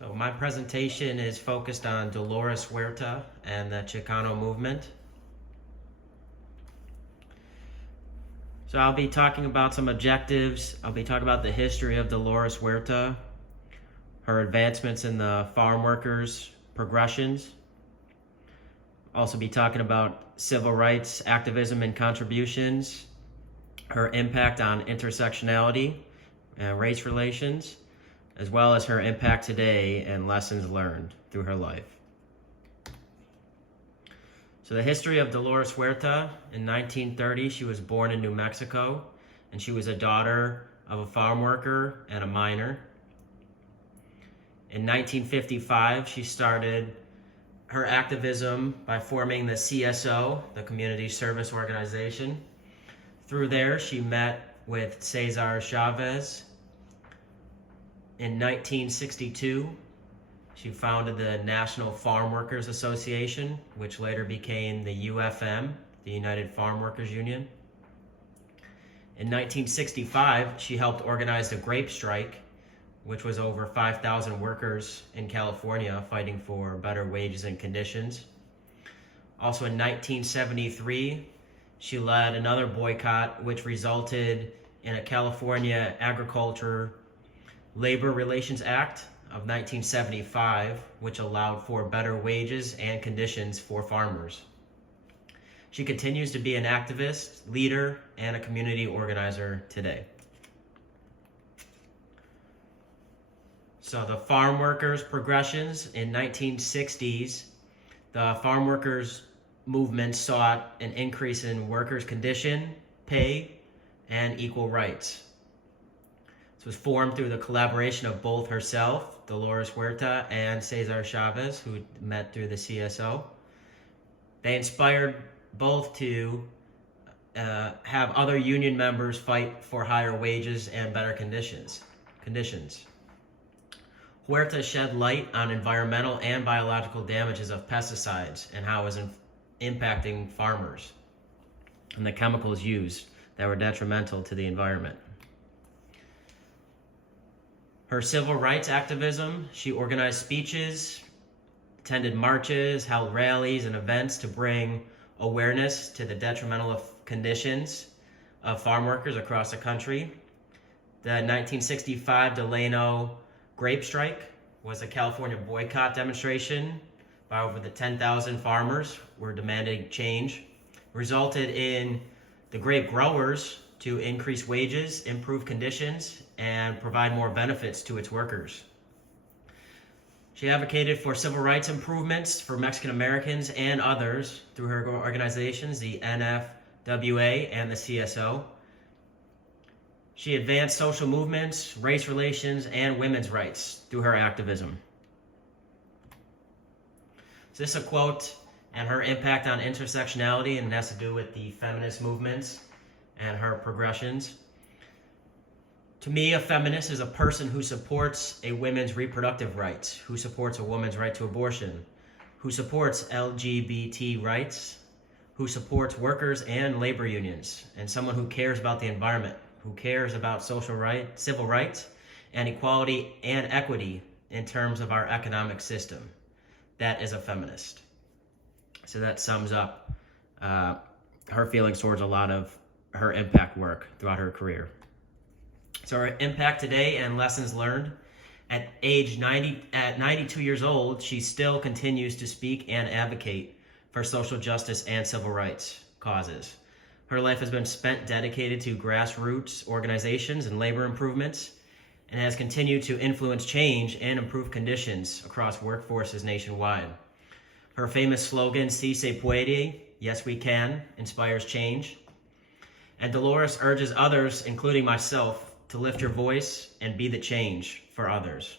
So my presentation is focused on Dolores Huerta and the Chicano movement. So I'll be talking about some objectives. I'll be talking about the history of Dolores Huerta, her advancements in the farm workers' progressions. Also be talking about civil rights activism and contributions, her impact on intersectionality and race relations, as well as her impact today and lessons learned through her life. So the history of Dolores Huerta: in 1930, she was born in New Mexico, and she was a daughter of a farm worker and a miner. In 1955, she started her activism by forming the CSO, the Community Service Organization. Through there, she met with Cesar Chavez. In 1962, she founded the National Farm Workers Association, which later became the UFM, the United Farm Workers Union. In 1965, she helped organize the grape strike, which was over 5,000 workers in California fighting for better wages and conditions. Also in 1973, she led another boycott, which resulted in a California Agriculture Labor Relations Act of 1975, which allowed for better wages and conditions for farmers. She continues to be an activist, leader, and a community organizer today. So the farm workers' progressions: in 1960s, the farm workers movement sought an increase in workers' condition, pay, and equal rights. This was formed through the collaboration of both herself, Dolores Huerta, and Cesar Chavez, who met through the CSO. They inspired both to have other union members fight for higher wages and better conditions. Huerta shed light on environmental and biological damages of pesticides and how it was impacting farmers and the chemicals used that were detrimental to the environment. Her civil rights activism: she organized speeches, attended marches, held rallies and events to bring awareness to the detrimental conditions of farm workers across the country. The 1965 Delano grape strike was a California boycott demonstration by over 10,000 farmers were demanding change. Resulted in the grape growers to increase wages, improve conditions, and provide more benefits to its workers. She advocated for civil rights improvements for Mexican Americans and others through her organizations, the NFWA and the CSO. She advanced social movements, race relations, and women's rights through her activism. So this is a quote and her impact on intersectionality, and it has to do with the feminist movements and her progressions. To me, a feminist is a person who supports a woman's reproductive rights, who supports a woman's right to abortion, who supports LGBT rights, who supports workers and labor unions, and someone who cares about the environment, who cares about social rights, civil rights, and equality and equity in terms of our economic system. That is a feminist. So that sums up her feelings towards a lot of her impact work throughout her career. So her impact today and lessons learned: at 92 years old, she still continues to speak and advocate for social justice and civil rights causes. Her life has been spent dedicated to grassroots organizations and labor improvements, and has continued to influence change and improve conditions across workforces nationwide. Her famous slogan, "Si se puede," yes we can, inspires change. And Dolores urges others, including myself, to lift your voice and be the change for others.